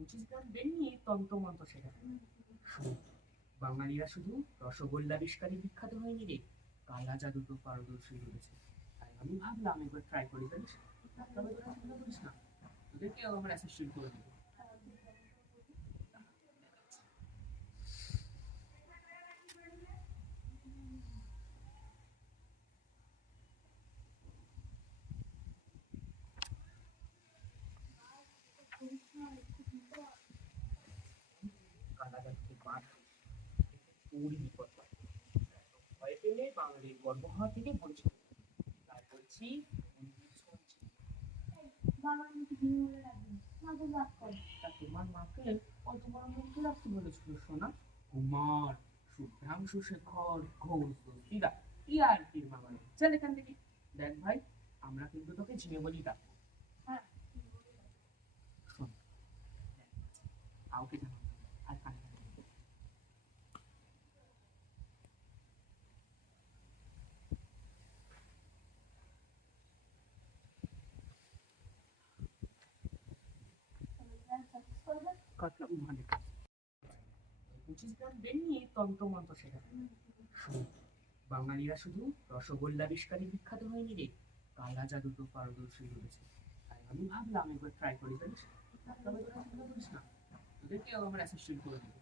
২৫ গ্রাম bell নিয়ে তন্ত্রমন্ত্র শেখাবে। শোন, বাঙালিরা শুধু রসগোল্লাবিষ্কারই বিখ্যাত হয়নি রে, কালা জাদু তো পারদর্শী রয়েছে। তাই আমি ভাবলাম একবার ট্রাই করে জানিস। তবে তোরা চিন্তা করিস না, তোদেরকেও আমার অ্যাসিস্ট্যান্ট করে দেবো। কালা জাদুকে বাদ তোরই বিপদ হয়। ভয় পেলে বাঙালির গর্ব হওয়া থেকে বঞ্চিত। তাই বলছি, মন্দির শুনছি। তা তোমার মাকে অত বড় মন্ত্র রাখতে বলেছিল সোনা? কুমার শুভ্রাংশু শেখর ঘোষ দস্তিদা কি আর কি বাঙালি, চল এখান থেকে। দেখ ভাই, আমরা কিন্তু তোকে ঝিঙে বলি ডাকবো। শোন, কাউকে জানাবো না, আর কানে কানে বলবো। কথা মানে ২৫ গ্রাম বেল নিয়ে তন্ত্রমন্ত্র শেখাবে। শোন, বাঙালিরা শুধু রসগোল্লাবিষ্কারই বিখ্যাত হয়নি রে, কালা জাদু তো পারদর্শী রয়েছে। তাই আমি ভাবলাম একবার ট্রাই করে জানিস। তবে তোরা চিন্তা করিস না, তোদেরকেও আমার অ্যাসিস্ট্যান্ট করে দেবো।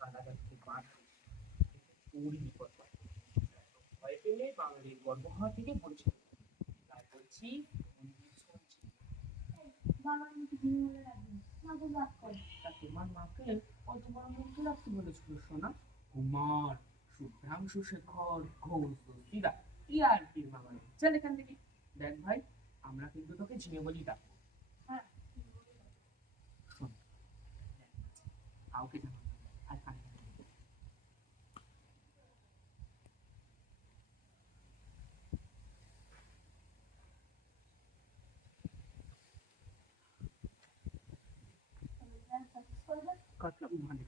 কালা জাদুকে বাদ তোরই বিপদ হয়। ভয় পেলে বাঙালির গর্ব হওয়া থেকে বঞ্চিত। তাই বলছি, মন্দির শুনছি। তা তোমার মাকে অত বড় মন্ত্র রাখতে বলেছিল সোনা? কুমার শুভ্রাংশু শেখর ঘোষ দস্তিদা কি আর কি বাঙালি, চল এখান থেকে। দেখ ভাই, আমরা কিন্তু তোকে ঝিঙে বলি ডাকবো। শোন, কাউকে জানাবো না, আর কানে কানে বলবো। কথা মানে